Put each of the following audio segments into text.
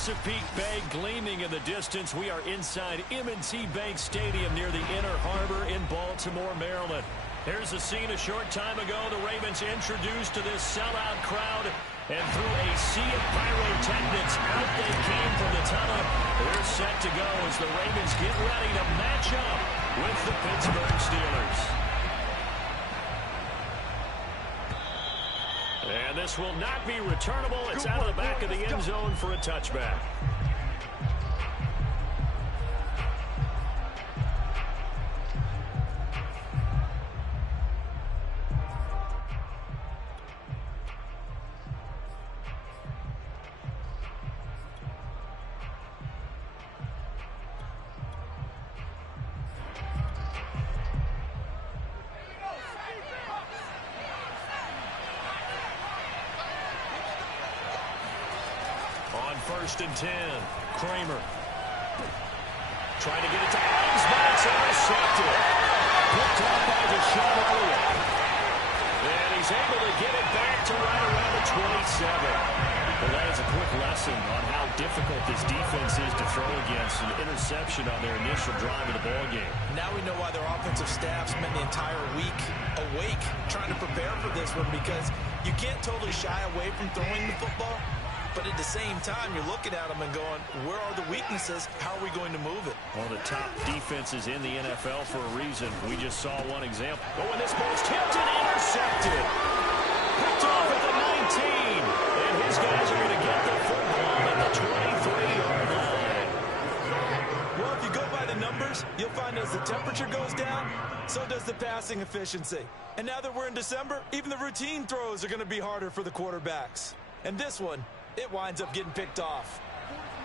Chesapeake Bay gleaming in the distance. We are inside M&T Bank Stadium near the Inner Harbor in Baltimore, Maryland. Here's the scene a short time ago. The Ravens introduced to this sellout crowd, and through a sea of pyrotechnics, out they came from the tunnel. They're set to go as the Ravens get ready to match up with the Pittsburgh Steelers. And this will not be returnable. It's out of the back of the end zone for a touchback. First and 10. Kramer. Trying to get it to Adams, but it's intercepted. Picked off by Deshaun Elliott. And he's able to get it back to right around the 27. Well, that is a quick lesson on how difficult this defense is to throw against. An interception on their initial drive of the ballgame. Now we know why their offensive staff spent the entire week awake trying to prepare for this one, because you can't totally shy away from throwing the football. But at the same time, you're looking at them and going, where are the weaknesses? How are we going to move it? One of the top defenses in the NFL for a reason. We just saw one example. Oh, and this ball's tipped and intercepted. Picked off at the 19. And his guys are going to get the football at the 23-yard line. Well, if you go by the numbers, you'll find as the temperature goes down, so does the passing efficiency. And now that we're in December, even the routine throws are going to be harder for the quarterbacks. And this one, it winds up getting picked off.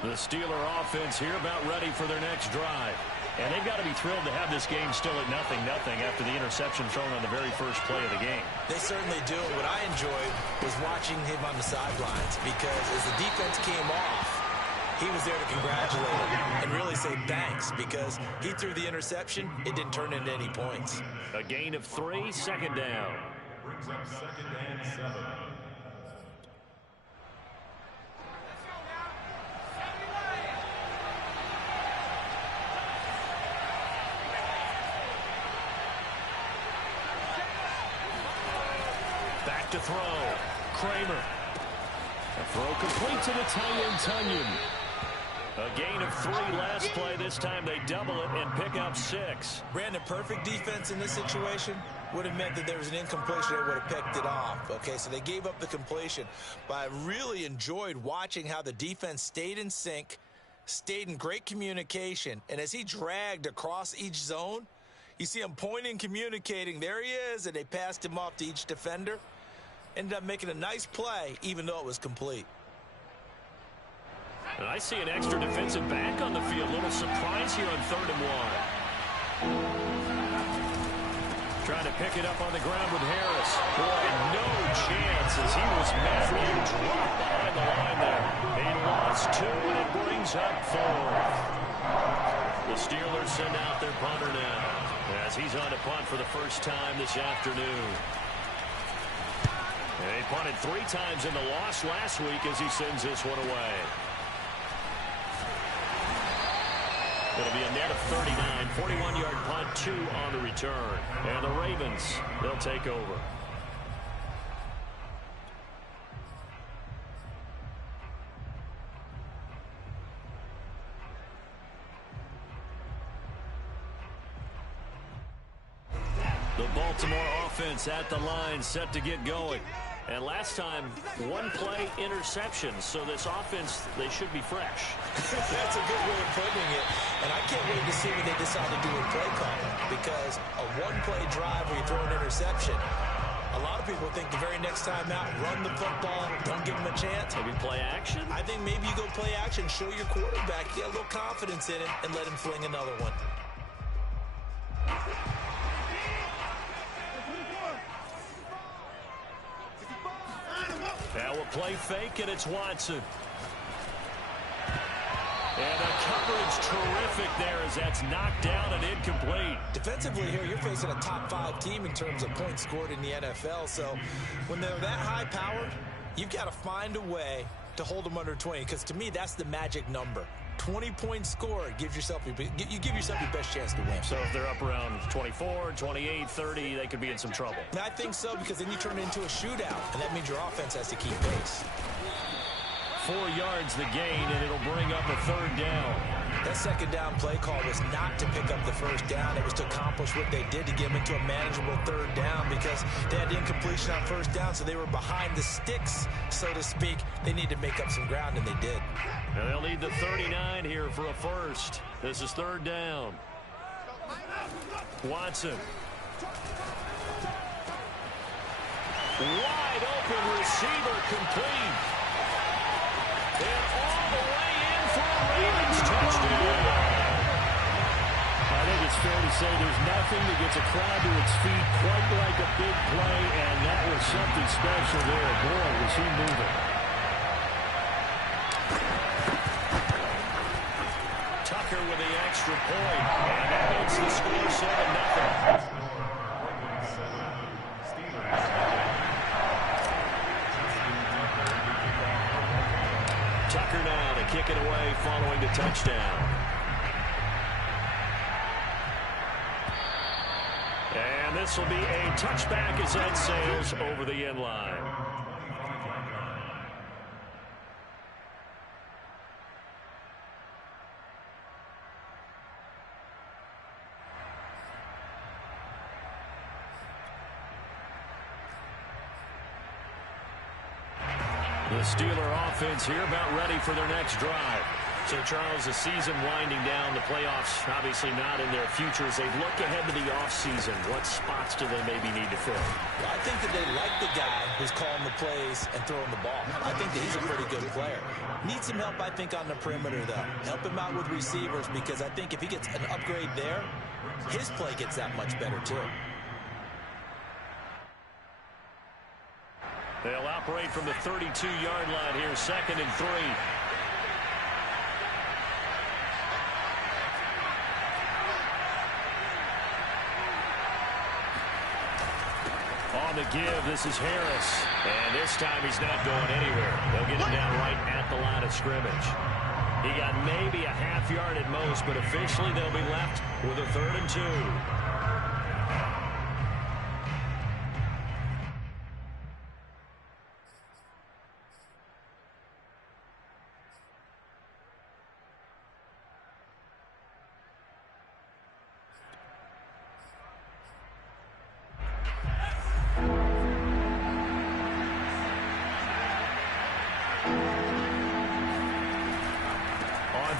The Steeler offense here about ready for their next drive. And they've got to be thrilled to have this game still at 0-0 after the interception thrown on the very first play of the game. They certainly do. What I enjoyed was watching him on the sidelines, because as the defense came off, he was there to congratulate him and really say thanks, because he threw the interception. It didn't turn into any points. A gain of 3, second down. Brings up second and 7. Back to throw. Kramer. A throw complete to the tight end, Tunyon. A gain of 3 last play. This time they double it and pick up 6. Brandon, perfect defense in this situation would have meant that there was an incompletion. They would have picked it off. Okay, so they gave up the completion. But I really enjoyed watching how the defense stayed in sync, stayed in great communication. And as he dragged across each zone, you see him pointing, communicating. There he is, and they passed him off to each defender. Ended up making a nice play, even though it was complete. And I see an extra defensive back on the field. Little surprise here on 3rd and 1. Trying to pick it up on the ground with Harris. Boy, no chance as he was met and dropped behind the line there. He lost 2, and it brings up 4th. The Steelers send out their punter now, as he's on to punt for the first time this afternoon. And he punted 3 times in the loss last week as he sends this one away. It'll be a net of 39, 41-yard punt, 2 on the return. And the Ravens, they'll take over. The Baltimore offense at the line, set to get going. And last time, 1-play interception. So this offense, they should be fresh. That's a good way of putting it. And I can't wait to see what they decide to do with play calling. Because a 1-play drive where you throw an interception, a lot of people think the very next time out, run the football, don't give them a chance. Maybe play action? I think maybe you go play action, show your quarterback, get a little confidence in it, and let him fling another one. Now we'll play fake, and it's Watson. And the coverage terrific there as that's knocked down and incomplete. Defensively here, you're facing a top 5 team in terms of points scored in the NFL. So when they're that high-powered, you've got to find a way to hold them under 20, because to me, that's the magic number. 20-point score gives yourself you give yourself your best chance to win. So if they're up around 24, 28, 30, they could be in some trouble. And I think so, because then you turn it into a shootout, and that means your offense has to keep pace. 4 yards the gain, and it'll bring up a third down. That second down play call was not to pick up the first down. It was to accomplish what they did to get them into a manageable third down, because they had incompletion on first down, so they were behind the sticks, so to speak. They need to make up some ground, and they did. And they'll need the 39 here for a first. This is third down. Watson. Wide open receiver, complete. And all the way in for a Ravens touchdown. I think it's fair to say there's nothing that gets a crowd to its feet quite like a big play, and that was something special there. Boy, was he moving. Tucker with the extra point, and that makes the score 7-0. Tucker now to kick it away following the touchdown. And this will be a touchback as that sails over the end line. The Steeler offense here about ready for their next drive. So, Charles, the season winding down, the playoffs obviously not in their futures. They look ahead to the offseason. What spots do they maybe need to fill? Well, I think that they like the guy who's calling the plays and throwing the ball. I think that he's a pretty good player. Needs some help, I think, on the perimeter, though. Help him out with receivers, because I think if he gets an upgrade there, his play gets that much better, too. They'll operate from the 32-yard line here, 2nd and 3. On the give, this is Harris. And this time he's not going anywhere. They'll get him down right at the line of scrimmage. He got maybe a half yard at most, but officially they'll be left with a 3rd and 2.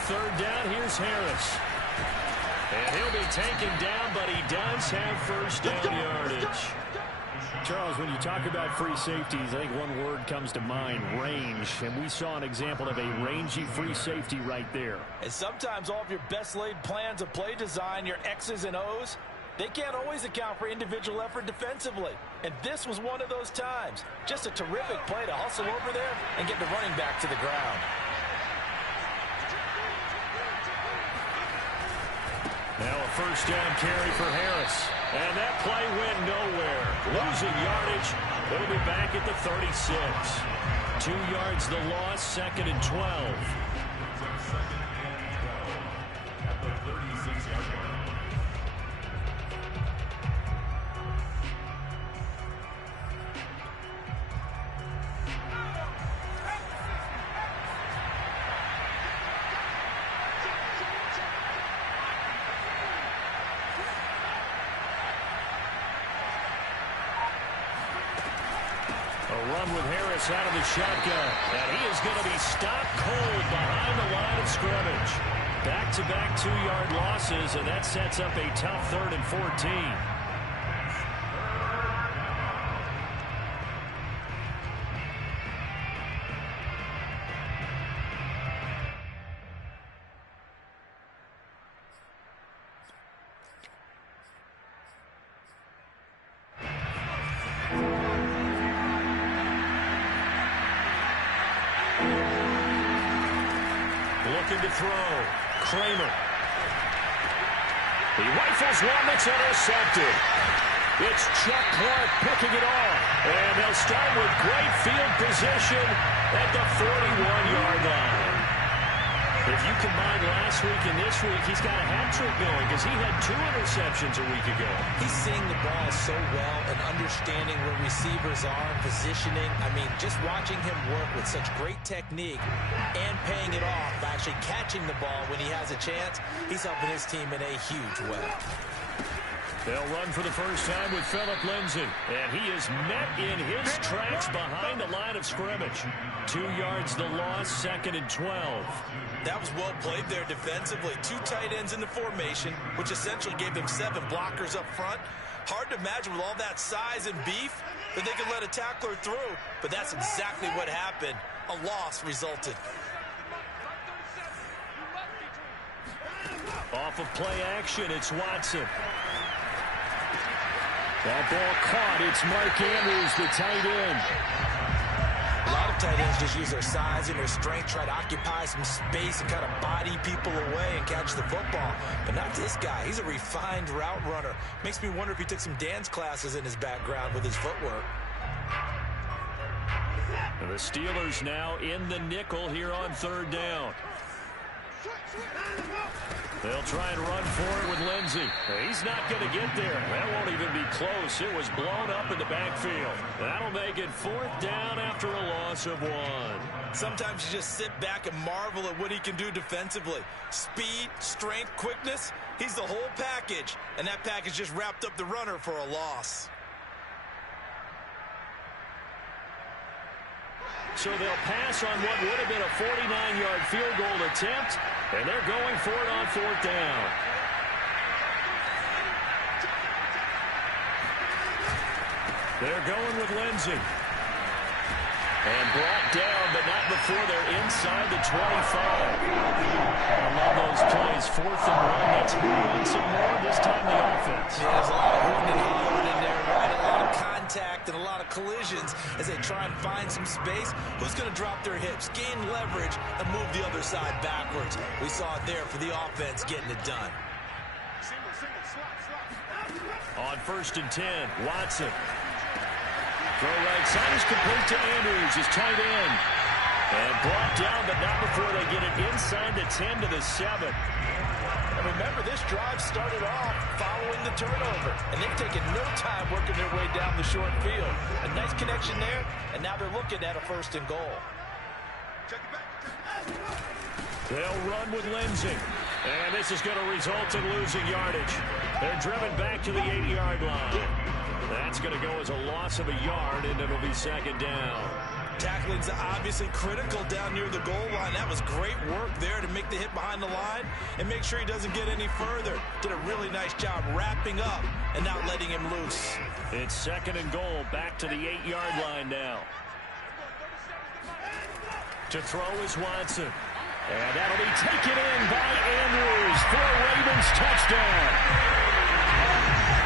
Third down, here's Harris. And he'll be taken down, but he does have first down yardage. Charles, when you talk about free safeties, I think one word comes to mind, range. And we saw an example of a rangy free safety right there. And sometimes all of your best laid plans of play design, your X's and O's, they can't always account for individual effort defensively. And this was one of those times. Just a terrific play to hustle over there and get the running back to the ground. Now a first down carry for Harris. And that play went nowhere. Losing yardage. It'll be back at the 36. 2 yards the loss, 2nd and 12. At the 36-yard line. Run with Harris out of the shotgun. And he is going to be stopped cold behind the line of scrimmage. Back-to-back 2-yard losses, and that sets up a tough 3rd and 14. Looking to throw. Kramer. He rifles one that's intercepted. It's Chuck Clark picking it off. And they'll start with great field position at the 41-yard line. If you combine last week and this week, he's got a hat trick going because he had 2 interceptions a week ago. He's seeing the ball so well and understanding where receivers are, positioning. I mean, just watching him work with such great technique and paying it off by actually catching the ball when he has a chance, he's helping his team in a huge way. They'll run for the first time with Phillip Lindsay, and he is met in his tracks behind the line of scrimmage. 2 yards the loss, 2nd and 12. That was well played there defensively. 2 tight ends in the formation, which essentially gave them 7 blockers up front. Hard to imagine with all that size and beef that they could let a tackler through, but that's exactly what happened. A loss resulted. Off of play action, it's Watson. That ball caught. It's Mark Andrews, the tight end. A lot of tight ends just use their size and their strength, try to occupy some space and kind of body people away and catch the football. But not this guy. He's a refined route runner. Makes me wonder if he took some dance classes in his background with his footwork. And the Steelers now in the nickel here on 3rd down. They'll try and run for it with Lindsay. He's not going to get there. That won't even be close. It was blown up in the backfield. That'll make it 4th down after a loss of 1. Sometimes you just sit back and marvel at what he can do defensively. Speed, strength, quickness. He's the whole package. And that package just wrapped up the runner for a loss. So they'll pass on what would have been a 49-yard field goal attempt, and they're going for it on 4th down. They're going with Lindsay. And brought down, but not before they're inside the 25. I love those plays. 4th and 1. That's who wants it more this time, the offense. Yeah, there's a lot of hooting and hollering in there, right? A lot of contact and a lot of collisions as they try and find some space. Who's going to drop their hips, gain leverage, and move the other side backwards? We saw it there for the offense getting it done. On 1st and 10, Watson. Throw right side is complete to Andrews, his tight end. And brought down, but not before they get it inside the 10 to the 7. And remember, this drive started off following the turnover. And they've taken no time working their way down the short field. A nice connection there, and now they're looking at a 1st and goal. They'll run with Lindsay. And this is going to result in losing yardage. They're driven back to the 8-yard line. That's going to go as a loss of a yard, and it'll be 2nd down. Tackling's obviously critical down near the goal line. That was great work there to make the hit behind the line and make sure he doesn't get any further. Did a really nice job wrapping up and not letting him loose. It's 2nd and goal, back to the 8-yard line now. To throw is Watson. And that'll be taken in by Andrews for a Ravens touchdown.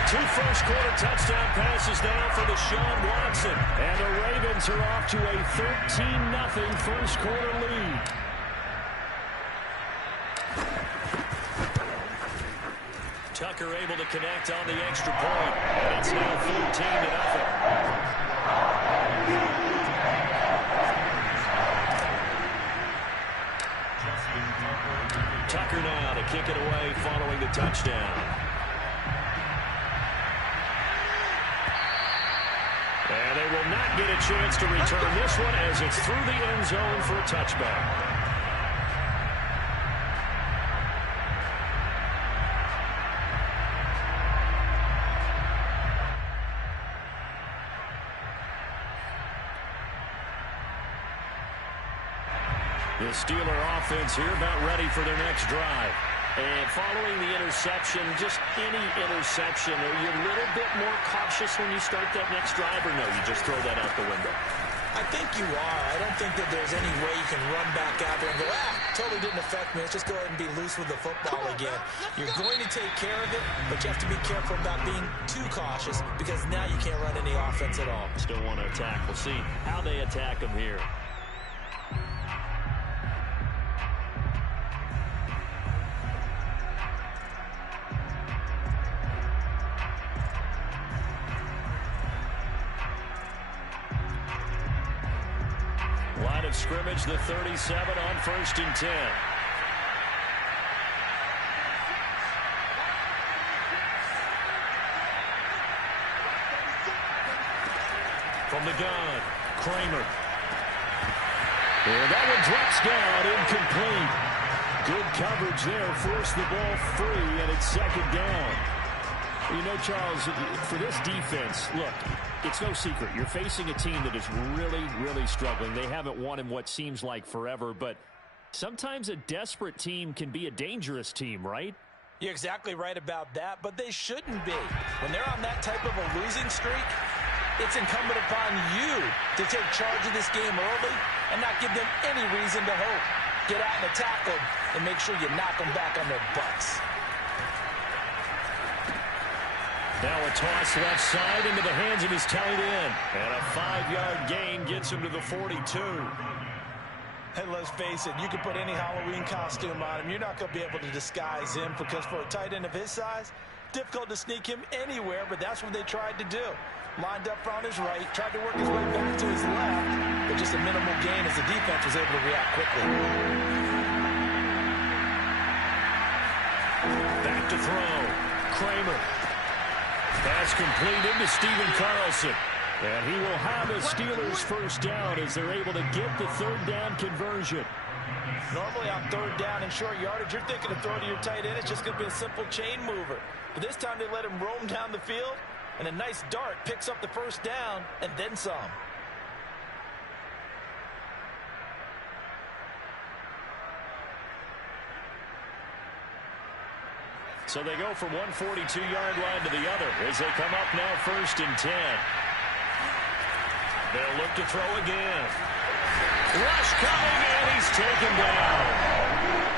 2 first-quarter touchdown passes now for Deshaun Watson. And the Ravens are off to a 13-0 first-quarter lead. Tucker able to connect on the extra point. And it's now 14-0. Tucker now to kick it away following the touchdown. And they will not get a chance to return this one as it's through the end zone for a touchback. The Steeler offense here about ready for their next drive. And following the interception, just any interception, are you a little bit more cautious when you start that next drive, or no, you just throw that out the window? I think you are. I don't think that there's any way you can run back out there and go, totally didn't affect me. Let's just go ahead and be loose with the football again. You're going to take care of it, but you have to be careful about being too cautious because now you can't run any offense at all. Still want to attack. We'll see how they attack them here. of scrimmage, the 37 on 1st and 10. From the gun, Kramer. And that one drops down, incomplete. Good coverage there, forced the ball free, and it's 2nd down. You know, Charles, for this defense, look, it's no secret. You're facing a team that is really, really struggling. They haven't won in what seems like forever, but sometimes a desperate team can be a dangerous team, right? You're exactly right about that, but they shouldn't be. When they're on that type of a losing streak, it's incumbent upon you to take charge of this game early and not give them any reason to hope. Get out and attack them and make sure you knock them back on their butts. Now a toss left side into the hands of his tight end. And a 5-yard gain gets him to the 42. Hey, let's face it, you can put any Halloween costume on him. You're not going to be able to disguise him because for a tight end of his size, difficult to sneak him anywhere, but that's what they tried to do. Lined up on his right, tried to work his way back to his left, but just a minimal gain as the defense was able to react quickly. Back to throw. Kramer. Pass completed to Steven Carlson. And he will have a Steelers first down as they're able to get the 3rd down conversion. Normally on 3rd down and short yardage, you're thinking of throwing to your tight end. It's just going to be a simple chain mover. But this time they let him roam down the field, and a nice dart picks up the first down and then some. So they go from one 42-yard line to the other as they come up now 1st and 10. They'll look to throw again. Rush coming, and he's taken down.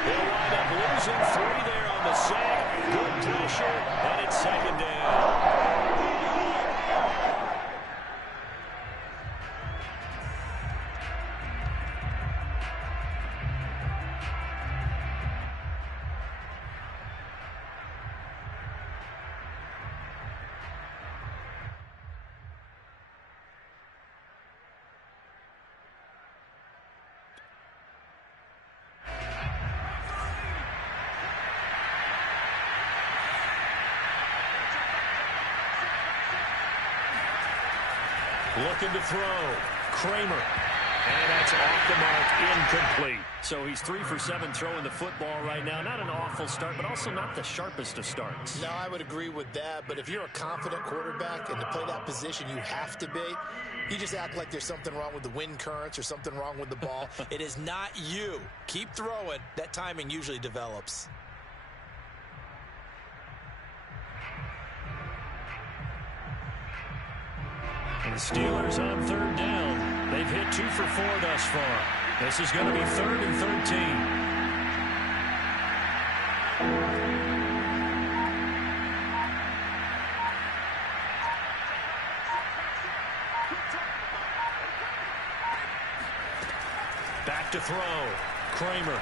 They'll wind up losing 3 there on the sack. Good pressure, and it's 2nd down. Looking to throw. Kramer. And that's off the mark, incomplete. So he's 3 for 7 throwing the football right now. Not an awful start, but also not the sharpest of starts. No, I would agree with that. But if you're a confident quarterback and to play that position you have to be, you just act like there's something wrong with the wind currents or something wrong with the ball. It is not you. Keep throwing. That timing usually develops. And the Steelers on 3rd down. They've hit 2 for 4 thus far. This is going to be 3rd and 13. Back to throw. Kramer.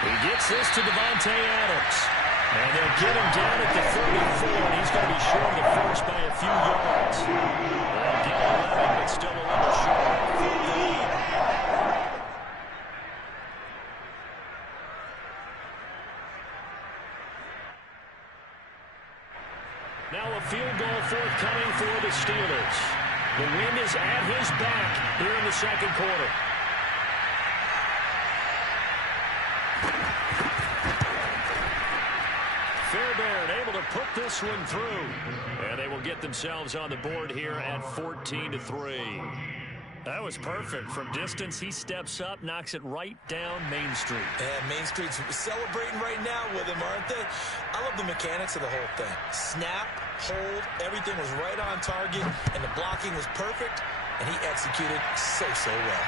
He gets this to Devontae Adams. And they'll get him down at the 34, and he's going to be short of the first by a few yards. They'll get 11, but still a little short. 15. Now a field goal forthcoming for the Steelers. The wind is at his back here in the 2nd quarter. Fairbairn able to put this one through. And they will get themselves on the board here at 14-3. That was perfect. From distance, he steps up, knocks it right down Main Street. And Main Street's celebrating right now with him, aren't they? I love the mechanics of the whole thing. Snap, hold, everything was right on target, and the blocking was perfect, and he executed so well.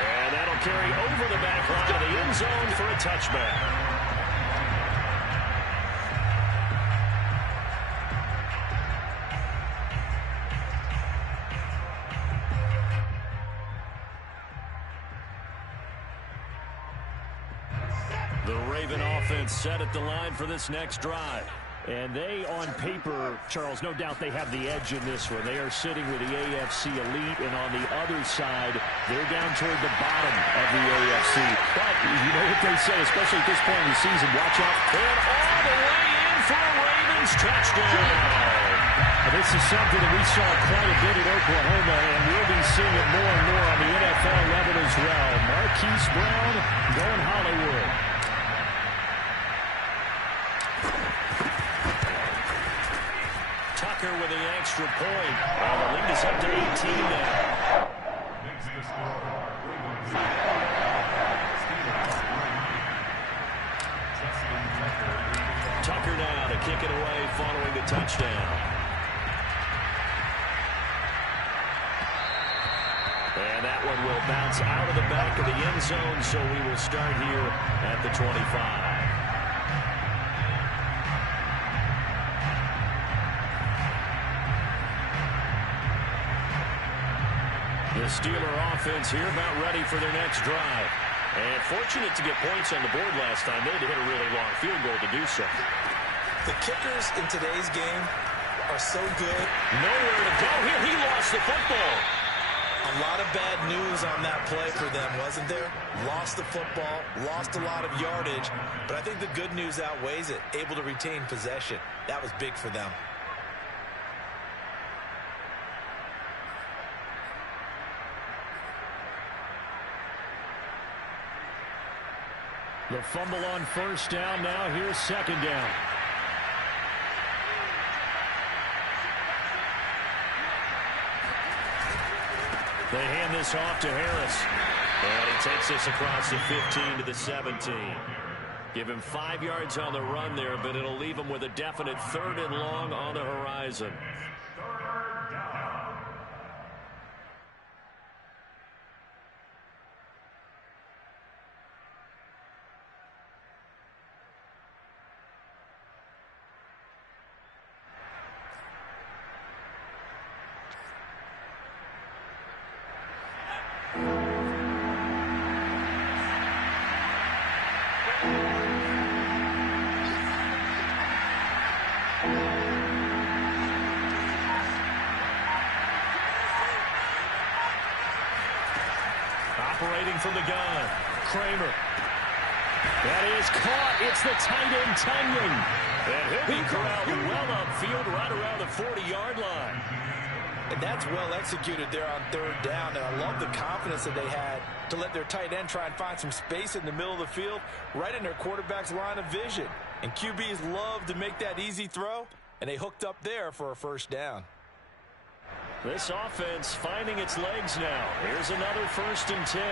And that'll carry over the back line of the end zone for a touchback. The Raven offense set at the line for this next drive. And they, on paper, Charles, no doubt they have the edge in this one. They are sitting with the AFC elite, and on the other side, they're down toward the bottom of the AFC. But you know what they say, especially at this point in the season, watch out. And all the way in for a Ravens touchdown. This is something that we saw quite a bit in Oklahoma, and we'll be seeing it more and more on the NFL level as well. Marquise Brown going Hollywood. Tucker with the extra point. Well, the lead is up to 18 now. Tucker now to kick it away following the touchdown. And that one will bounce out of the back of the end zone, so we will start here at the 25. The Steeler offense here about ready for their next drive. And fortunate to get points on the board last time. They had to hit a really long field goal to do so. The kickers in today's game are so good. Nowhere to go here. He lost the football. A lot of bad news on that play for them, wasn't there? Lost the football, lost a lot of yardage, but I think the good news outweighs it. Able to retain possession. That was big for them. The fumble on first down. Now here's second down. They hand this off to Harris. And he takes this across the 15 to the 17. Give him 5 yards on the run there, but it'll leave him with a definite 3rd and long on the horizon. Operating from the gun, Kramer. That is caught. It's the tight end, Tunyon. And he'll be corralled well upfield right around the 40-yard line. And that's well executed there on 3rd down. And I love the confidence that they had to let their tight end try and find some space in the middle of the field, right in their quarterback's line of vision. And QBs love to make that easy throw, and they hooked up there for a 1st down. This offense finding its legs now. Here's another 1st and 10.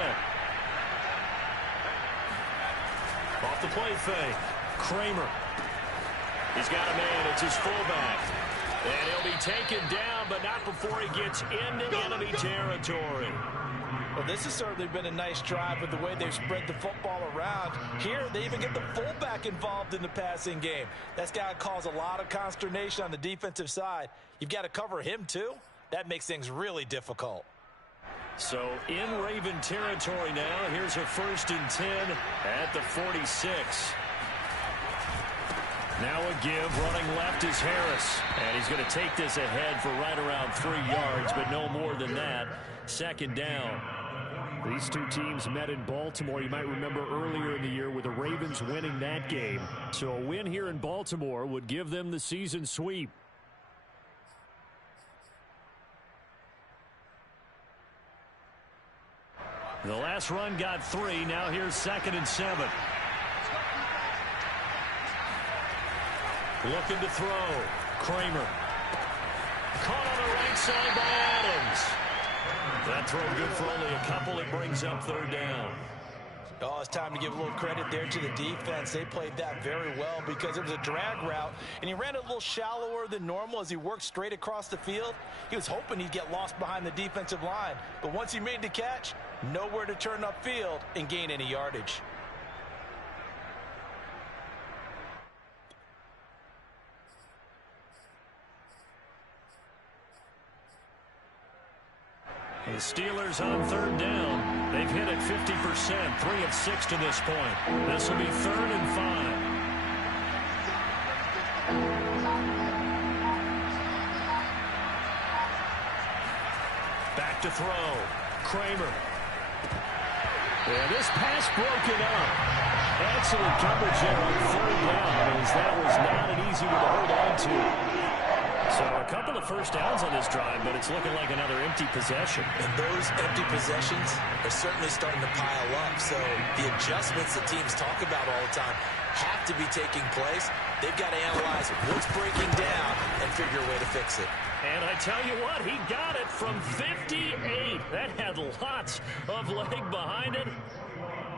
Off the play fake. Kramer. He's got a man. It's his fullback. And he'll be taken down, but not before he gets into enemy territory. Well, this has certainly been a nice drive with the way they've spread the football around. Here, they even get the fullback involved in the passing game. That's got to cause a lot of consternation on the defensive side. You've got to cover him, too. That makes things really difficult. So in Raven territory now. Here's a 1st and 10 at the 46. Now a give. Running left is Harris. And he's going to take this ahead for right around 3 yards, but no more than that. 2nd down. These two teams met in Baltimore. You might remember earlier in the year with the Ravens winning that game. So a win here in Baltimore would give them the season sweep. The last run got 3. Now here's 2nd and 7. Looking to throw. Kramer. Caught on the right side by Adams. That throw good for only a couple. It brings up 3rd down. Oh, it's time to give a little credit there to the defense. They played that very well because it was a drag route, and he ran it a little shallower than normal as he worked straight across the field. He was hoping he'd get lost behind the defensive line, but once he made the catch, nowhere to turn upfield and gain any yardage. The Steelers on 3rd down. They've hit it 50%, 3 of 6 to this point. This will be 3rd and 5. back to throw. Kramer. And this pass broken up. Excellent coverage there on third down, as that was not an easy one to hold on to. So a couple of first downs on this drive, but it's looking like another empty possession. And those empty possessions are certainly starting to pile up. So the adjustments that teams talk about all the time have to be taking place. They've got to analyze what's breaking down and figure a way to fix it. And I tell you what, he got it from 58. That had lots of leg behind it.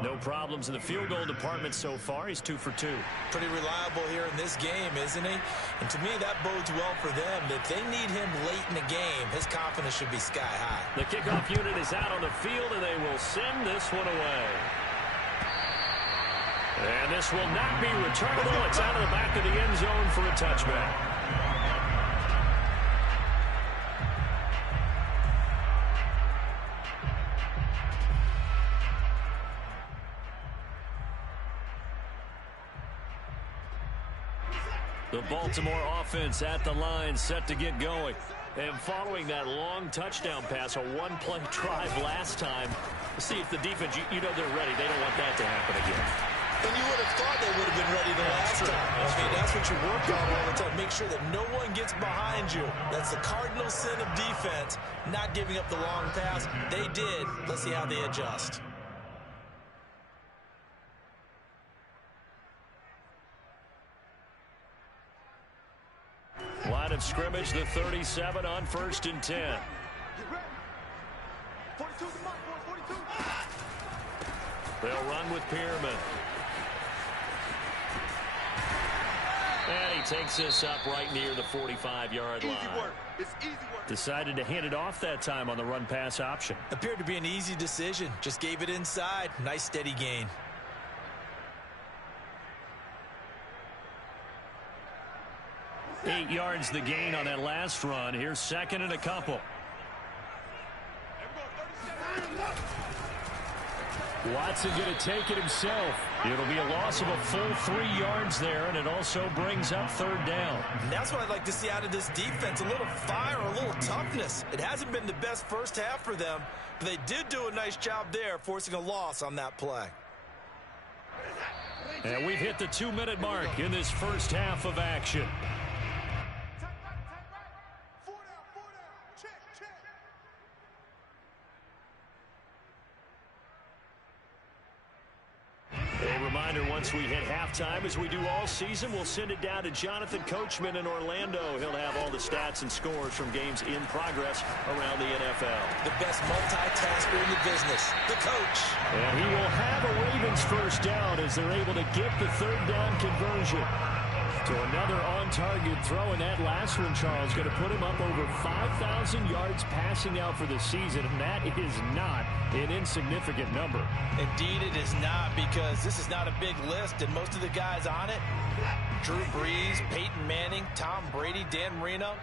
No problems in the field goal department so far. He's 2 for 2. Pretty reliable here in this game, isn't he? And to me, that bodes well for them. If they need him late in the game, his confidence should be sky high. The kickoff unit is out on the field, and they will send this one away. And this will not be returnable. It's out of the back of the end zone for a touchback. The Baltimore offense at the line, set to get going. And following that long touchdown pass, a one-play drive last time, see if the defense, you know they're ready. They don't want that to happen again. And you would have thought they would have been ready the last time. I mean, that's what you work on all the time. Make sure that no one gets behind you. That's the cardinal sin of defense, not giving up the long pass. They did. Let's see how they adjust. Line of scrimmage, the 37 on 1st and 10. They'll run with Pearman. And he takes this up right near the 45-yard line. Decided to hand it off that time on the run-pass option. Appeared to be an easy decision. Just gave it inside. Nice steady gain. Eight yards the gain on that last run. Here's second and a couple. Watson going to take it himself. It'll be a loss of a full 3 yards there, and it also brings up third down. And that's what I'd like to see out of this defense, a little fire, a little toughness. It hasn't been the best first half for them, but they did do a nice job there, forcing a loss on that play. And we've hit the 2-minute mark in this first half of action. A reminder, once we hit halftime, as we do all season, we'll send it down to Jonathan Coachman in Orlando. He'll have all the stats and scores from games in progress around the NFL. The best multitasker in the business, the coach. And he will have a Ravens first down as they're able to get the third down conversion. So another on-target throw, and that last one, Charles, going to put him up over 5,000 yards passing out for the season, and that is not an insignificant number. Indeed it is not, because this is not a big list, and most of the guys on it, Drew Brees, Peyton Manning, Tom Brady, Dan Marino,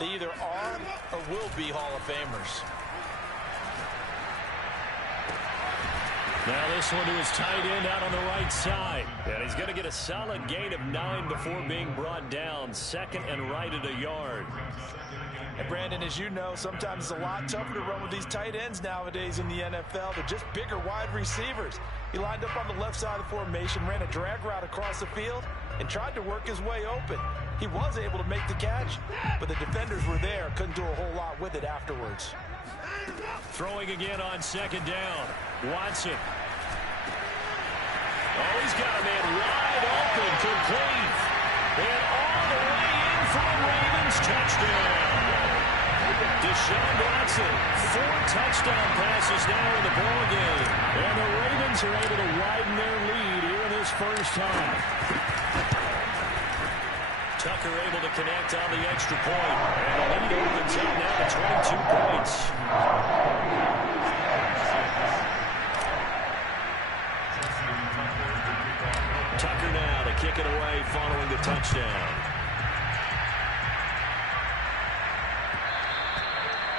they either are or will be Hall of Famers. Now this one to his tight end out on the right side. And he's going to get a solid gain of 9 before being brought down. Second and right at a yard. And Brandon, as you know, sometimes it's a lot tougher to run with these tight ends nowadays in the NFL. They're just bigger wide receivers. He lined up on the left side of the formation, ran a drag route across the field, and tried to work his way open. He was able to make the catch, but the defenders were there. Couldn't do a whole lot with it afterwards. Throwing again on second down. Watson. Oh, he's got a man wide open, complete. And all the way in for a Ravens touchdown. Deshaun Watson, 4 touchdown passes now in the ballgame. And the Ravens are able to widen their lead here in this first half. Tucker able to connect on the extra point. And the lead opens up now to 22 points. Tucker now to kick it away following the touchdown.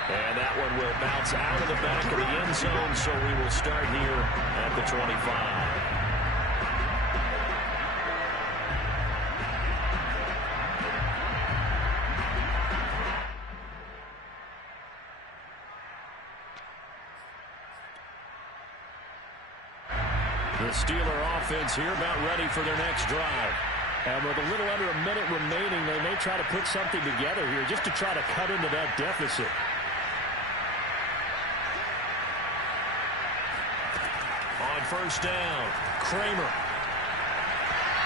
And that one will bounce out of the back of the end zone, so we will start here at the 25. The Steeler offense here about ready for their next drive. And with a little under a minute remaining, they may try to put something together here just to try to cut into that deficit. On first down, Kramer.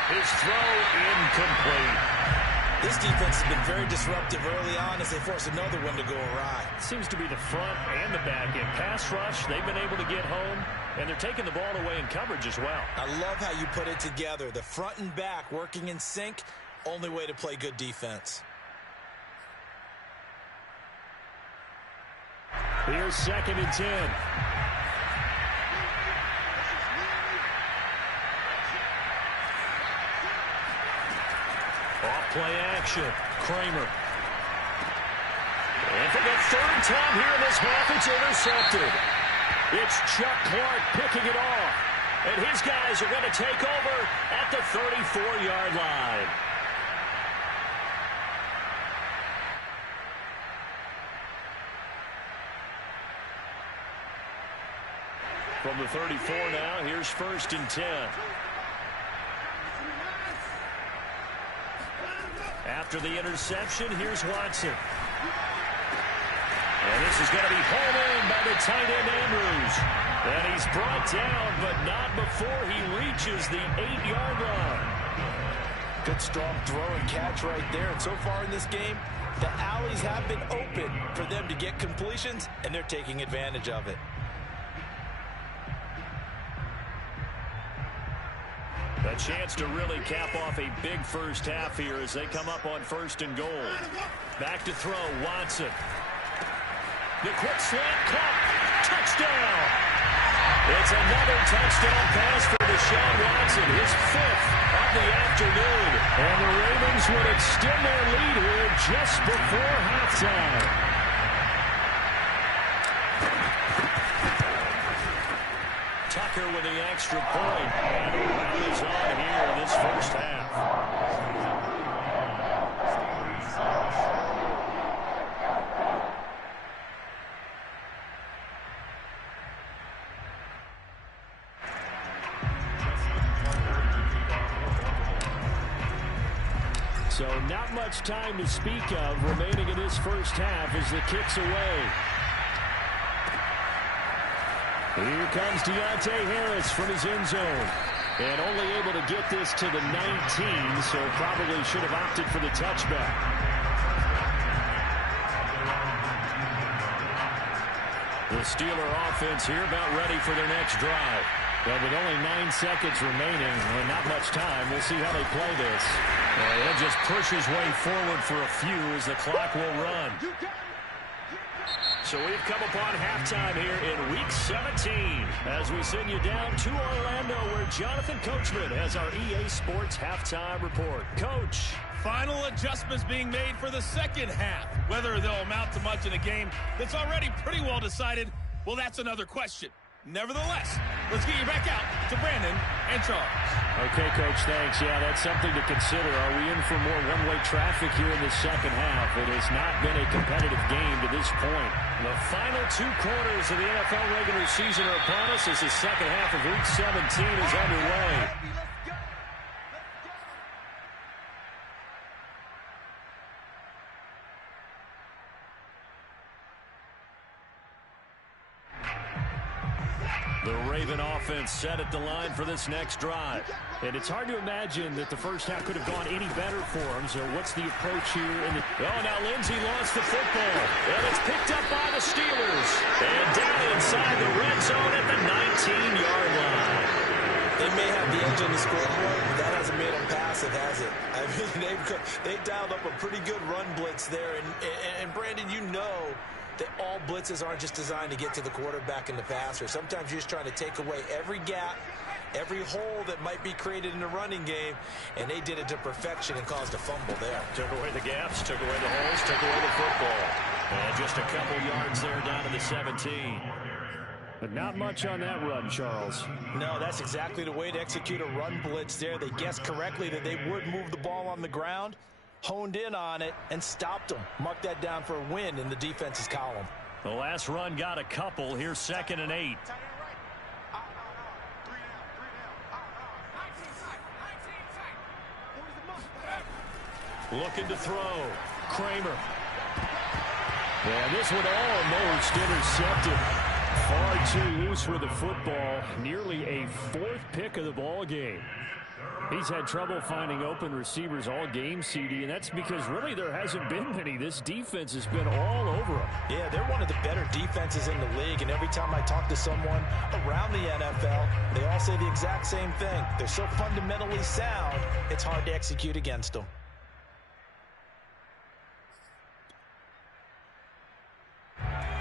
His throw incomplete. This defense has been very disruptive early on as they force another one to go awry. Seems to be the front and the back end. Pass rush, they've been able to get home, and they're taking the ball away in coverage as well. I love how you put it together. The front and back working in sync, only way to play good defense. Here's 2nd and 10. Off-play action. Kramer. And for the 3rd time here in this half, it's intercepted. It's Chuck Clark picking it off. And his guys are going to take over at the 34-yard line. From the 34 now, here's 1st and 10. After the interception, here's Watson. And this is going to be hauled in by the tight end Andrews. And he's brought down, but not before he reaches the 8-yard line. Good strong throw and catch right there. And so far in this game, the alleys have been open for them to get completions, and they're taking advantage of it. A chance to really cap off a big first half here as they come up on 1st and goal. Back to throw, Watson. The quick slant caught. Touchdown! It's another touchdown pass for Deshaun Watson, his 5th of the afternoon. And the Ravens would extend their lead here just before halftime. Tucker with the extra point. And the round is on here in this first half. So not much time to speak of remaining in this first half as the kick's away. Here comes Deontay Harris from his end zone. And only able to get this to the 19, so probably should have opted for the touchback. The Steeler offense here about ready for their next drive. But with only 9 seconds remaining, and not much time, we'll see how they play this. And he'll just push his way forward for a few as the clock will run. So we've come upon halftime here in Week 17 as we send you down to Orlando where Jonathan Coachman has our EA Sports Halftime Report. Coach. Final adjustments being made for the second half. Whether they'll amount to much in a game that's already pretty well decided, well, that's another question. Nevertheless, let's get you back out to Brandon and Charles. Okay, Coach, thanks. Yeah, that's something to consider. Are we in for more one-way traffic here in the second half? It has not been a competitive game to this point. The final 2 quarters of the NFL regular season are upon us as the second half of Week 17 is underway. The Raven offense set at the line for this next drive. And it's hard to imagine that the first half could have gone any better for them. So what's the approach here? Oh, now Lindsey lost the football. And it's picked up by the Steelers. And down inside the red zone at the 19-yard line. They may have the edge on the scoreboard, but that hasn't made them passive, has it? I mean, they dialed up a pretty good run blitz there. And Brandon, you know that all blitzes aren't just designed to get to the quarterback and the passer. Sometimes you're just trying to take away every gap, every hole that might be created in the running game, and they did it to perfection and caused a fumble there. Took away the gaps, took away the holes, took away the football. And just a couple yards there down to the 17. But not much on that run, Charles. No, that's exactly the way to execute a run blitz there. They guessed correctly that they would move the ball on the ground, honed in on it, and stopped them. Mark that down for a win in the defense's column. The last run got a couple. Here's 2nd and 8. Looking to throw. Kramer. And this one almost intercepted. Far too loose with the football. Nearly a fourth pick of the ball game. He's had trouble finding open receivers all game, CD, and that's because really there hasn't been many. This defense has been all over him. Yeah, they're one of the better defenses in the league, and every time I talk to someone around the NFL, they all say the exact same thing. They're so fundamentally sound, it's hard to execute against them.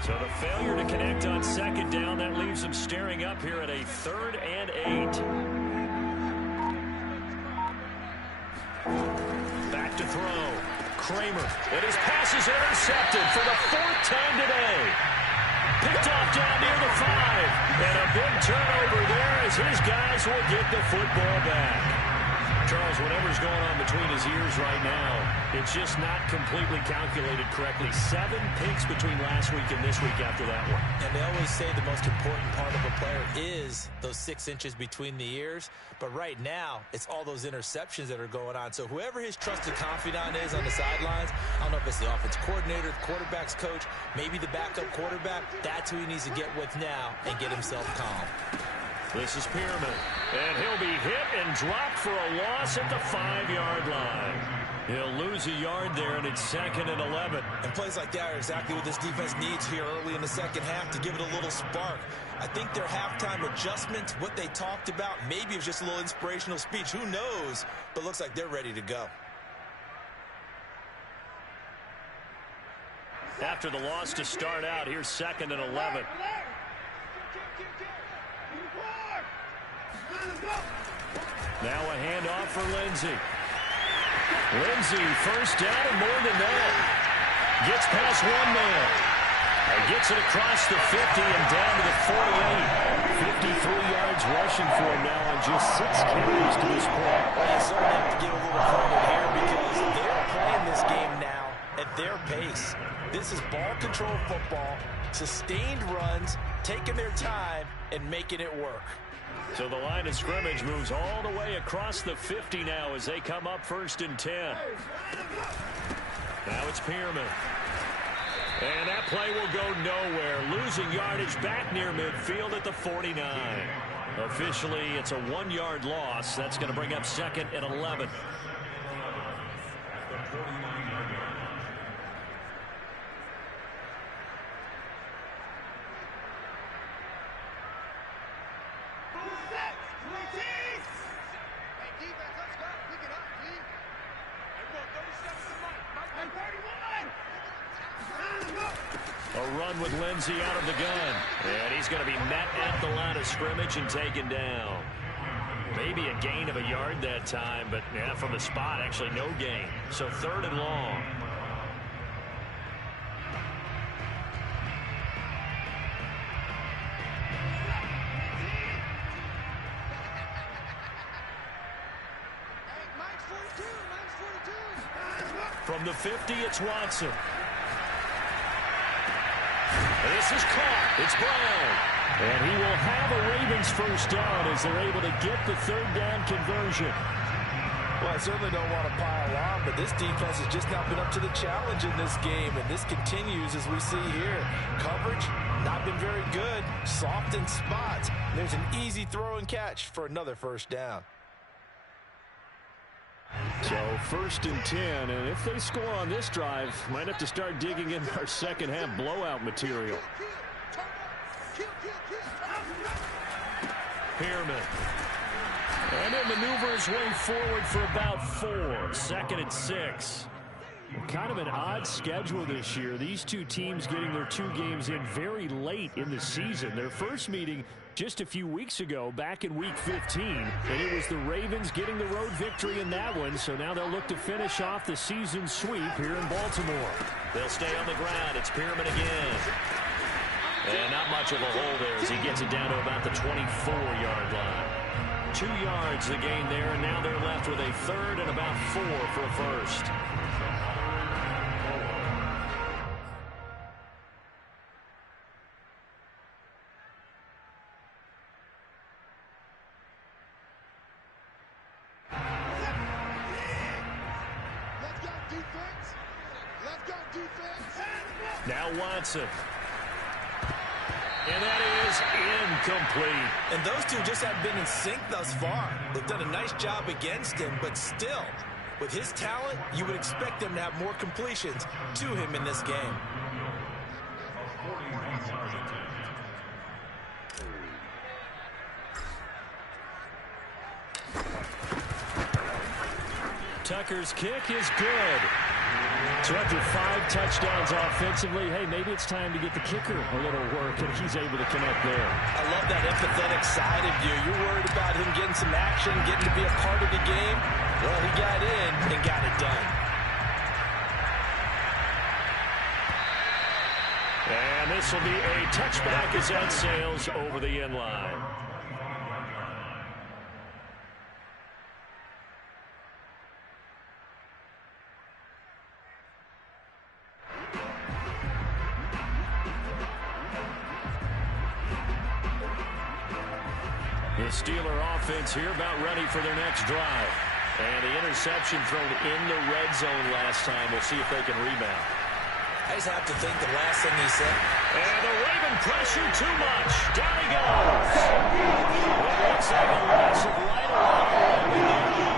So the failure to connect on second down, that leaves them staring up here at a 3rd and 8. Back to throw. Kramer. And his pass is intercepted for the 4th time today. Picked off down near the 5. And a big turnover there as his guys will get the football back. Charles, whatever's going on between his ears right now, it's just not completely calculated correctly. 7 picks between last week and this week after that one. And they always say the most important part of a player is those 6 inches between the ears. But right now, it's all those interceptions that are going on. So whoever his trusted confidant is on the sidelines, I don't know if it's the offense coordinator, the quarterback's coach, maybe the backup quarterback, that's who he needs to get with now and get himself calm. This is Pierman, and he'll be hit and dropped for a loss at the 5-yard line. He'll lose a yard there, and it's 2nd and 11. And plays like that are exactly what this defense needs here early in the second half to give it a little spark. I think their halftime adjustment, what they talked about, maybe it was just a little inspirational speech. Who knows? But looks like they're ready to go. After the loss to start out, here's 2nd and 11. Now a handoff for Lindsey. Lindsey, first down and more than that. Gets past one man. And gets it across the 50 and down to the 48. 53 yards rushing for him now on just 6 carries to this point. Well, you certainly have to give a little credit here because they're playing this game now at their pace. This is ball control football, sustained runs, taking their time, and making it work. So the line of scrimmage moves all the way across the 50 now as they come up 1st and 10. Now it's Pierman. And that play will go nowhere. Losing yardage back near midfield at the 49. Officially, it's a 1-yard loss. That's going to bring up 2nd and 11. A run with Lindsey out of the gun. And he's going to be met at the line of scrimmage and taken down. Maybe a gain of a yard that time, but yeah, from the spot, actually no gain. So 3rd and long. From the 50, it's Watson. This is caught. It's Brown. And he will have a Ravens first down as they're able to get the 3rd down conversion. Well, I certainly don't want to pile on, but this defense has just not been up to the challenge in this game, and this continues as we see here. Coverage, not been very good. Soft in spots. There's an easy throw and catch for another first down. So 1st and 10, and if they score on this drive, might have to start digging in our second half blowout material. Pierman. And he'll maneuver his way forward for about 4. 2nd and 6. Kind of an odd schedule this year. These two teams getting their 2 games in very late in the season. Their first meeting just a few weeks ago, back in Week 15, and it was the Ravens getting the road victory in that one, so now they'll look to finish off the season sweep here in Baltimore. They'll stay on the ground. It's Pierman again. And not much of a hole there as he gets it down to about the 24-yard line. 2 yards the gain there, and now they're left with a 3rd and about 4 for a first. Now Watson. And that is incomplete. And those two just haven't been in sync thus far. They've done a nice job against him, but still, with his talent, you would expect them to have more completions to him in this game. Tucker's kick is good. So after 5 touchdowns offensively, hey, maybe it's time to get the kicker a little work, and he's able to connect there. I love that empathetic side of you. You're worried about him getting some action, getting to be a part of the game. Well, he got in and got it done. And this will be a touchback as that sails over the end line. The Steeler offense here about ready for their next drive. And the interception thrown in the red zone last time. We'll see if they can rebound. I just have to think the last thing he said. And the Raven pressure too much. Down he goes. It looks like a loss of right along.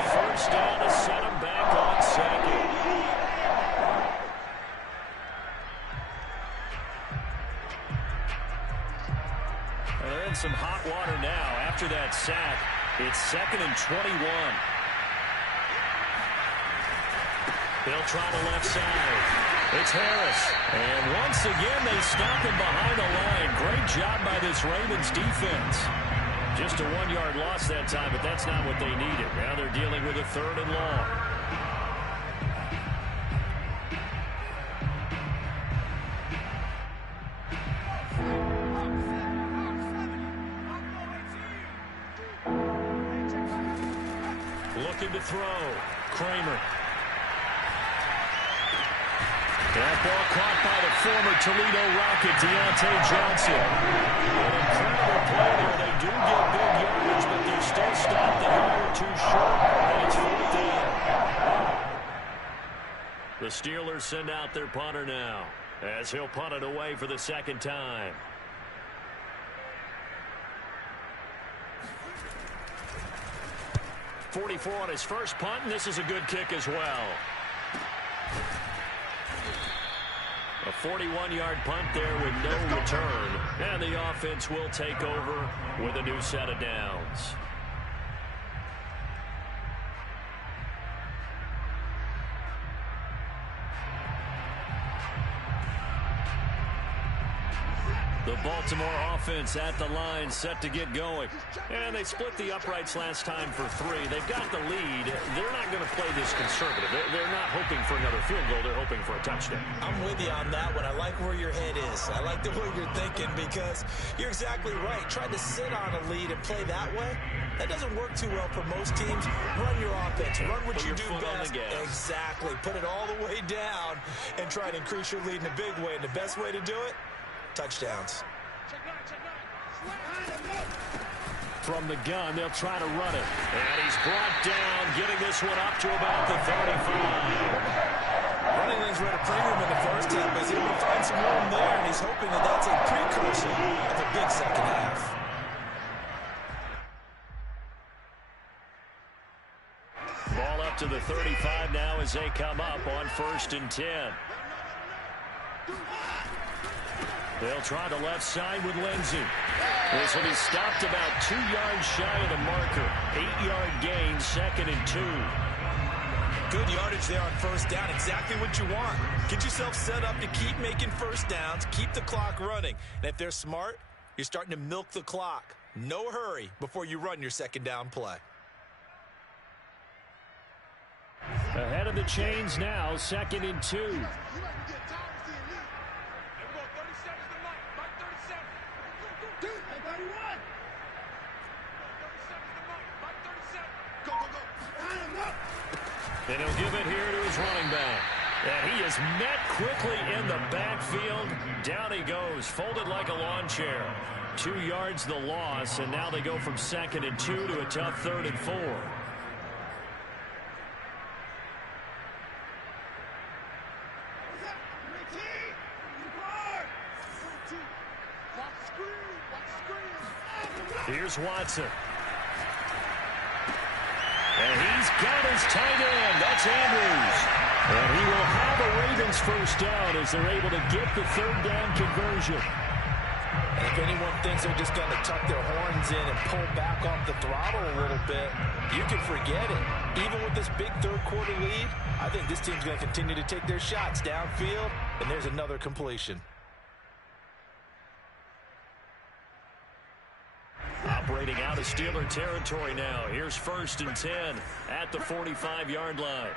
First down to set him back on second. They're in some hot water now. After that sack, it's 2nd and 21. They'll try the left side. It's Harris. And once again, they stop him behind the line. Great job by this Ravens defense. Just a 1-yard loss that time, but that's not what they needed. Now they're dealing with a 3rd and long. Looking to throw. Kramer. That ball caught by the former Toledo Rocket, Deontay Johnson. An incredible play there. They do get big yardage, but they're still stopped a yard or two short, and it's 4th down. The Steelers send out their punter now, as he'll punt it away for the 2nd time. .44 on his first punt, and this is a good kick as well. A 41-yard punt there with no return. And the offense will take over with a new set of downs. The Baltimore offense at the line, set to get going. And they split the uprights last time for 3. They've got the lead. They're not going to play this conservative. They're not hoping for another field goal. They're hoping for a touchdown. I'm with you on that one. I like where your head is. I like the way you're thinking because you're exactly right. Trying to sit on a lead and play that way, that doesn't work too well for most teams. Run your offense. Run what you do best. Exactly. Put it all the way down and try to increase your lead in a big way. And the best way to do it, touchdowns. From the gun, they'll try to run it. And he's brought down, getting this one up to about the 35. Running lanes were at a premium in the first half, but he's able to find some room there, and he's hoping that that's a precursor of a big second half. Ball up to the 35 now as they come up on 1st and 10. They'll try the left side with Lindsey. This will be stopped about 2 yards shy of the marker. 8-yard gain, 2nd and 2. Good yardage there on first down. Exactly what you want. Get yourself set up to keep making first downs, keep the clock running. And if they're smart, you're starting to milk the clock. No hurry before you run your second down play. Ahead of the chains now, 2nd and 2. And he'll give it here to his running back. And he is met quickly in the backfield. Down he goes, folded like a lawn chair. 2 yards the loss, and now they go from 2nd and 2 to a tough 3rd and 4. Here's Watson. And he's got his tight end. That's Andrews. And he will have a Ravens first down as they're able to get the third down conversion. And if anyone thinks they're just going to tuck their horns in and pull back off the throttle a little bit, you can forget it. Even with this big third quarter lead, I think this team's going to continue to take their shots downfield, and there's another completion. Operating out of Steeler territory now. Here's 1st and 10 at the 45-yard line.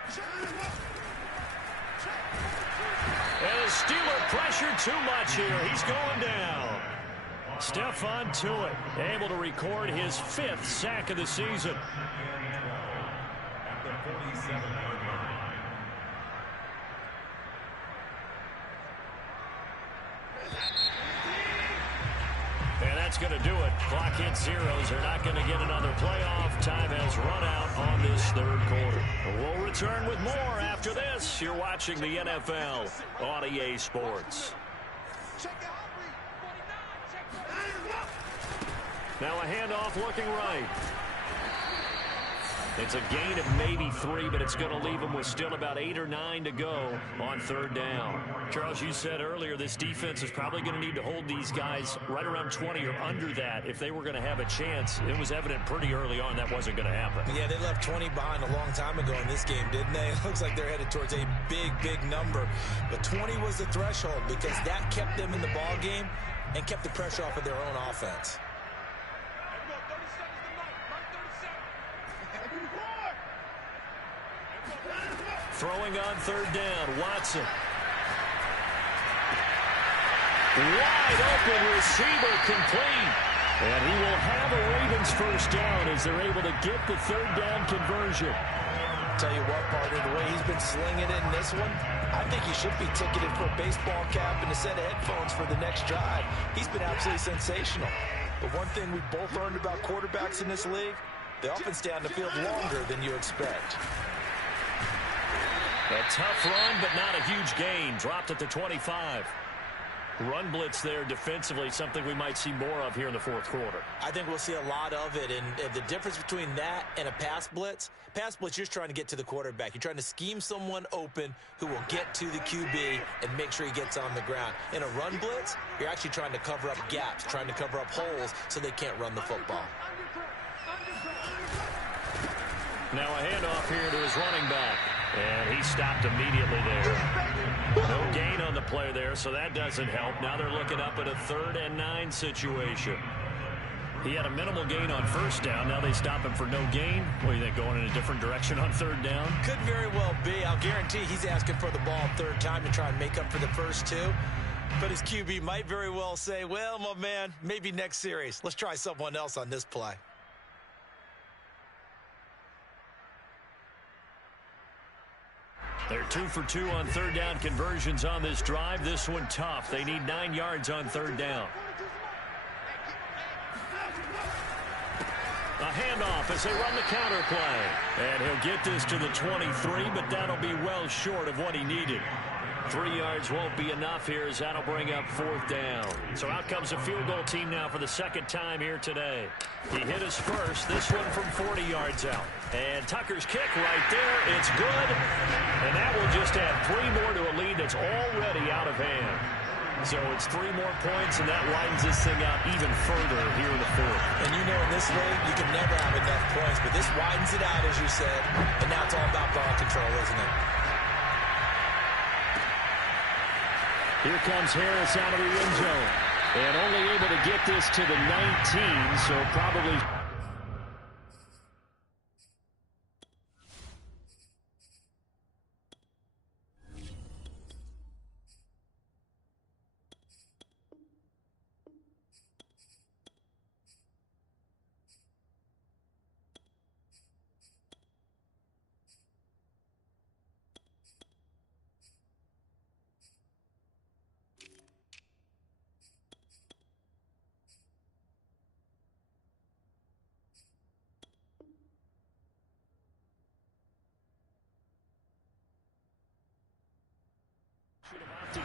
And the Steeler pressure too much here. He's going down. Stephon Tuitt able to record his 5th sack of the season. At the 47-yard line. And that's going to do it. Clock hits zeros. They're not going to get another playoff. Time has run out on this third quarter. We'll return with more after this. You're watching the NFL on EA Sports. Now a handoff looking right. It's a gain of maybe 3, but it's going to leave them with still about 8 or 9 to go on third down. Charles, you said earlier this defense is probably going to need to hold these guys right around 20 or under that if they were going to have a chance. It was evident pretty early on that wasn't going to happen. Yeah, they left 20 behind a long time ago in this game, didn't they? It looks like they're headed towards a big, big number. But 20 was the threshold because that kept them in the ball game and kept the pressure off of their own offense. Throwing on third down, Watson. Wide open receiver complete. And he will have a Ravens first down as they're able to get the third down conversion. Tell you what, partner, the way he's been slinging it in this one, I think he should be ticketed for a baseball cap and a set of headphones for the next drive. He's been absolutely sensational. But one thing we both learned about quarterbacks in this league, they often stay on the field longer than you expect. A tough run, but not a huge gain. Dropped at the 25. Run blitz there defensively, something we might see more of here in the fourth quarter. I think we'll see a lot of it, and the difference between that and a pass blitz, you're just trying to get to the quarterback. You're trying to scheme someone open who will get to the QB and make sure he gets on the ground. In a run blitz, you're actually trying to cover up gaps, trying to cover up holes so they can't run the football. Now a handoff here to his running back. And he stopped immediately there. No gain on the play there, so that doesn't help. Now they're looking up at a 3rd and 9 situation. He had a minimal gain on first down. Now they stop him for no gain. What do you think, going in a different direction on third down? Could very well be. I'll guarantee he's asking for the ball third time to try and make up for the first 2. But his QB might very well say, well, my man, maybe next series. Let's try someone else on this play. They're 2 for 2 on third down conversions on this drive. This one tough. They need 9 yards on third down. A handoff as they run the counter play. And he'll get this to the 23, but that'll be well short of what he needed. 3 yards won't be enough here as that'll bring up 4th down. So out comes a field goal team now for the 2nd time here today. He hit his first, this one from 40 yards out. And Tucker's kick right there, it's good. And that will just add 3 more to a lead that's already out of hand. So it's 3 more points, and that widens this thing out even further here in the 4th. And you know in this league, you can never have enough points, but this widens it out, as you said. And now it's all about ball control, isn't it? Here comes Harris out of the end zone. And only able to get this to the 19, so probably...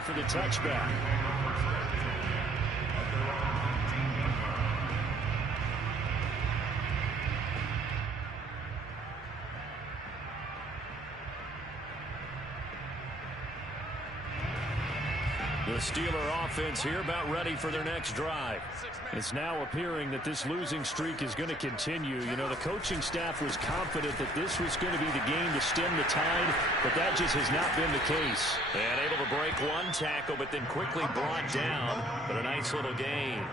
for the touchback. The Steeler offense here about ready for their next drive. It's now appearing that this losing streak is going to continue. You know, the coaching staff was confident that this was going to be the game to stem the tide, but that just has not been the case. And able to break one tackle, but then quickly brought down. But a nice little gain.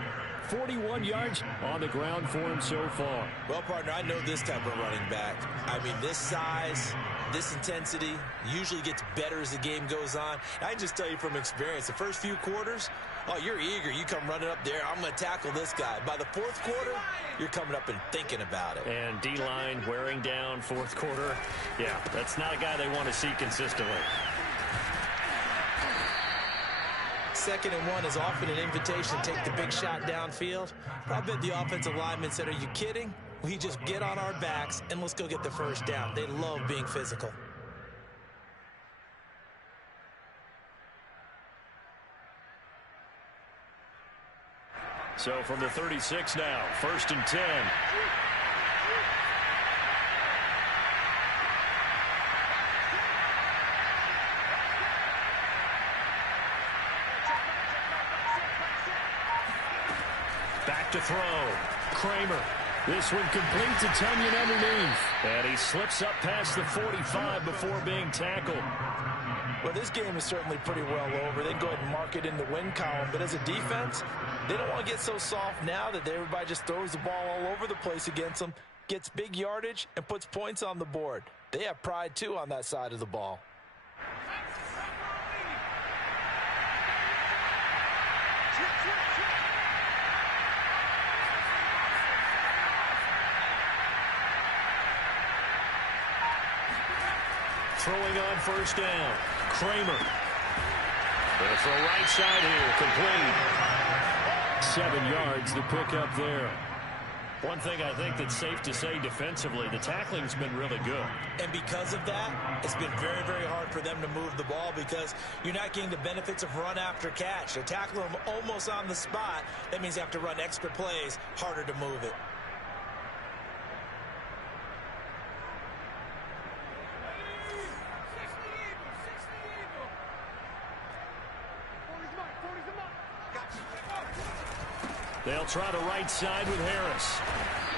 41 yards on the ground for him so far. Well, partner, I know this type of running back. I mean, this size, this intensity usually gets better as the game goes on. I can just tell you from experience, the first few quarters, oh, you're eager. You come running up there, I'm going to tackle this guy. By the fourth quarter, you're coming up and thinking about it. And D-line wearing down fourth quarter. Yeah, that's not a guy they want to see consistently. 2nd and 1 is often an invitation to take the big shot downfield. But I bet the offensive linemen said, are you kidding? We just get on our backs and let's go get the first down. They love being physical. So from the 36 now, 1st and 10. Back to throw. Kramer. This one complete to Tunyon underneath. And he slips up past the 45 before being tackled. Well, this game is certainly pretty well over. They can go ahead and mark it in the win column. But as a defense, they don't want to get so soft now that everybody just throws the ball all over the place against them, gets big yardage, and puts points on the board. They have pride, too, on that side of the ball. Throwing on 1st down. Kramer. Gonna throw right side here. Complete. 7 yards the pick up there. One thing I think that's safe to say defensively, the tackling's been really good. And because of that, it's been very, very hard for them to move the ball because you're not getting the benefits of run after catch. They're tackling them almost on the spot. That means you have to run extra plays, harder to move it. They'll try to right side with Harris.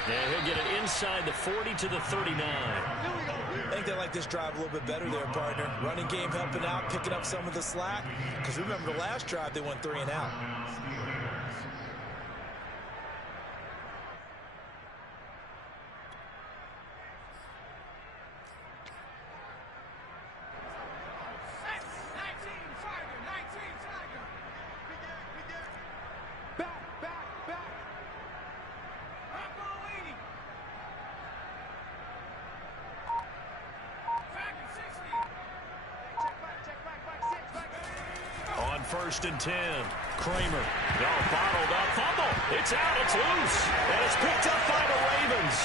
And he'll get it inside the 40 to the 39. I think they like this drive a little bit better there, partner. Running game helping out, picking up some of the slack. Because remember the last drive, they went 3 and out. On 1st and 10, Kramer. Oh, bottled up, fumble. It's out, it's loose. And it's picked up by the Ravens.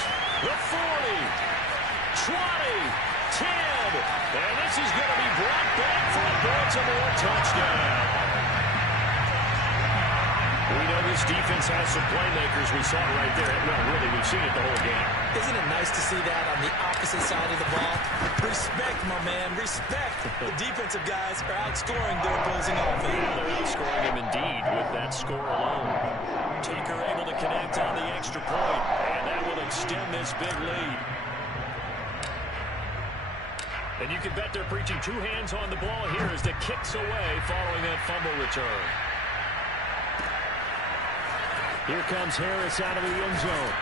The 40, 20, 10. And this is going to be brought back for a Baltimore touchdown. We know this defense has some playmakers. We saw it right there. Well, really, we've seen it the whole game. Isn't it nice to see that on the opposite side of the ball? Respect, my man, respect. The defensive guys are outscoring their opposing offense. They're outscoring him indeed with that score alone. Taker able to connect on the extra point, and that will extend this big lead. And you can bet they're preaching 2 hands on the ball here as the kicks away following that fumble return. Here comes Harris out of the end zone.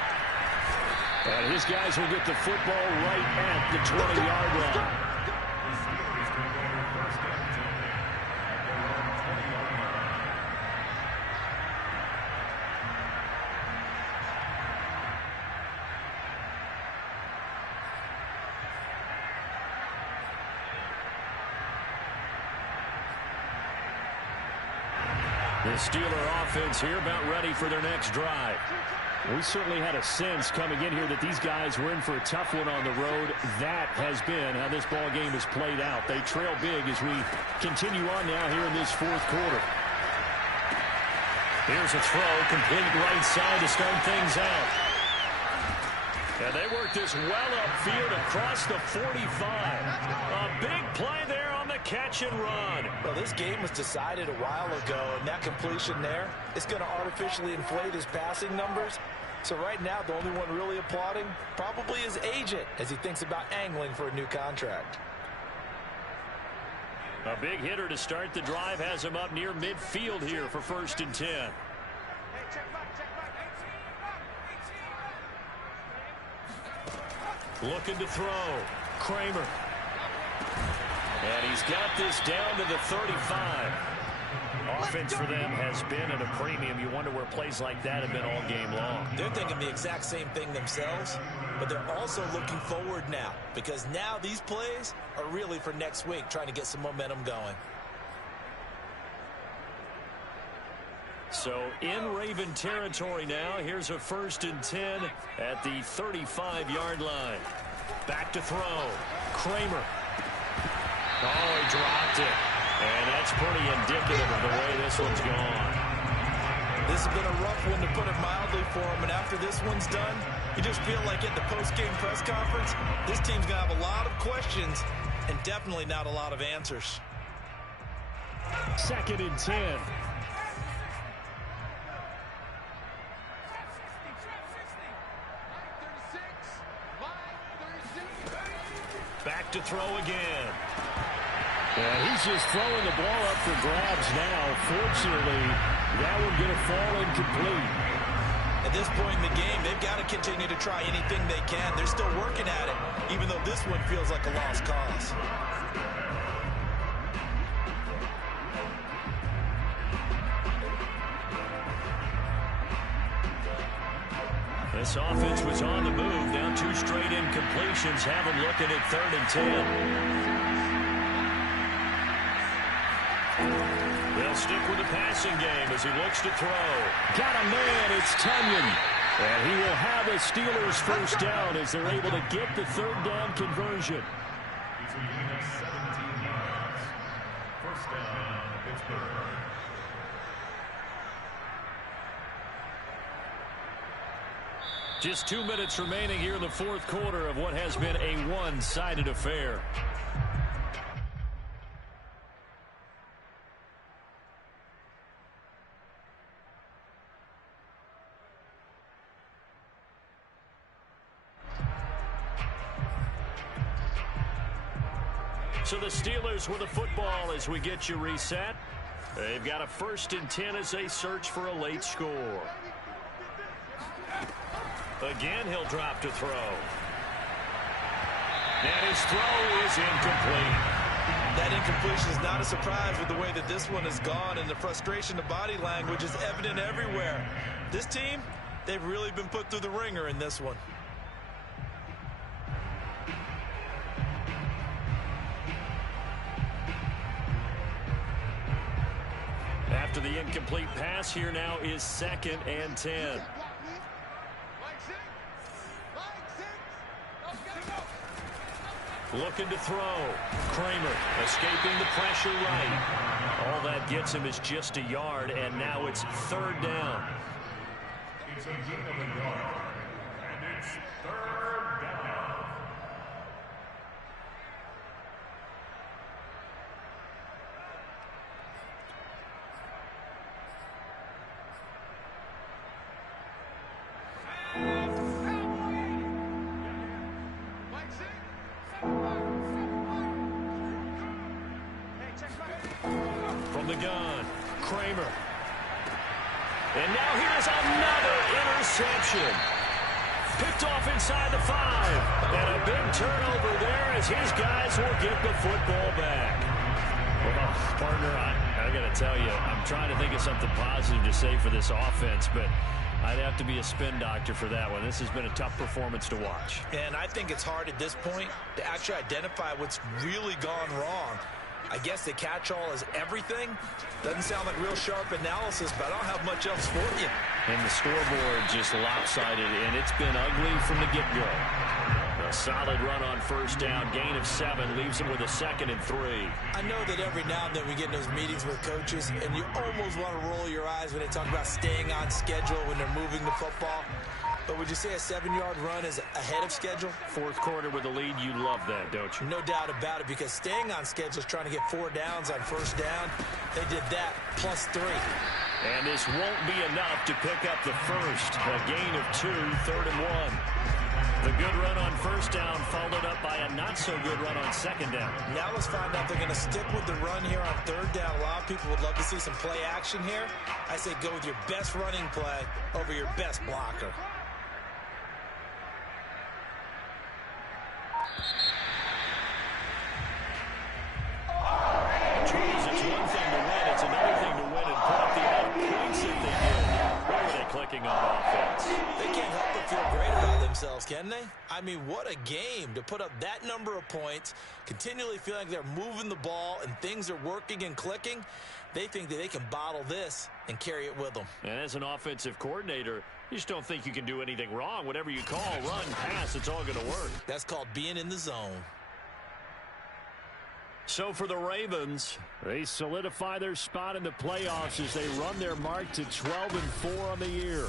And his guys will get the football right at the 20-yard line. The Steeler offense here about ready for their next drive. We certainly had a sense coming in here that these guys were in for a tough one on the road. That has been how this ball game has played out. They trail big as we continue on now here in this 4th quarter. Here's a throw, complete right side to start things out. And they work this well upfield across the 45. A big play there on the catch and run. Well, this game was decided a while ago, and that completion there is going to artificially inflate his passing numbers. So right now, the only one really applauding probably his agent as he thinks about angling for a new contract. A big hitter to start the drive has him up near midfield here for 1st and 10. Looking to throw. Kramer. And he's got this down to the 35. Offense for them has been at a premium. You wonder where plays like that have been all game long. They're thinking the exact same thing themselves, but they're also looking forward now because now these plays are really for next week, trying to get some momentum going. So in Raven territory now, here's a 1st and 10 at the 35-yard line. Back to throw. Kramer. Oh, he dropped it. And that's pretty indicative of the way this one's gone. This has been a rough one, to put it mildly, for him. And after this one's done, you just feel like at the post-game press conference, this team's going to have a lot of questions and definitely not a lot of answers. 2nd and 10. Back to throw again. Yeah, he's just throwing the ball up for grabs now. Fortunately, that one going to fall incomplete. At this point in the game, they've got to continue to try anything they can. They're still working at it, even though this one feels like a lost cause. This offense was on the move. Now 2 straight incompletions have them looking at 3rd and 10. They'll stick with the passing game as he looks to throw. Got a man, it's Tunyon. And he will have a Steelers 1st down as they're able to get the 3rd down conversion. He's a gain of 17 yards. 1st down, Pittsburgh. Just 2 minutes remaining here in the 4th quarter of what has been a one-sided affair. So the Steelers with the football as we get you reset. They've got a 1st and 10 as they search for a late score. Again, he'll drop to throw. And his throw is incomplete. That incompletion is not a surprise with the way that this one has gone, and the frustration of body language is evident everywhere. This team, they've really been put through the ringer in this one. After the incomplete pass, here now is 2nd and 10. Looking to throw. Kramer escaping the pressure right. All that gets him is just a yard, and now it's 3rd down. It's a gain of a yard, and it's 3rd down. From the gun, Kramer. And now here's another interception. Picked off inside the 5. And a big turnover there as his guys will get the football back. Well, partner, I got to tell you, I'm trying to think of something positive to say for this offense, but I'd have to be a spin doctor for that one. This has been a tough performance to watch. And I think it's hard at this point to actually identify what's really gone wrong. I guess the catch-all is everything. Doesn't sound like real sharp analysis, but I don't have much else for you. And the scoreboard just lopsided, and it's been ugly from the get-go. A solid run on 1st down, gain of 7, leaves him with a 2nd and 3. I know that every now and then we get in those meetings with coaches, and you almost want to roll your eyes when they talk about staying on schedule when they're moving the football. But would you say a 7-yard run is ahead of schedule? Fourth quarter with the lead, you love that, don't you? No doubt about it, because staying on schedule is trying to get 4 downs on first down. They did that plus 3. And this won't be enough to pick up the first. A gain of 2, 3rd and 1. The good run on first down followed up by a not-so-good run on second down. Now let's find out if they're going to stick with the run here on 3rd down. A lot of people would love to see some play action here. I say go with your best running play over your best blocker. Geez, it's one thing to win. It's another thing to win and put up the amount of points that they did. Where were they clicking on offense? They can't help but feel great about themselves, can they? I mean, what a game to put up that number of points, continually feeling like they're moving the ball and things are working and clicking. They think that they can bottle this and carry it with them. And as an offensive coordinator, you just don't think you can do anything wrong. Whatever you call, run, pass, it's all going to work. That's called being in the zone. So for the Ravens, they solidify their spot in the playoffs as they run their mark to 12-4 on the year.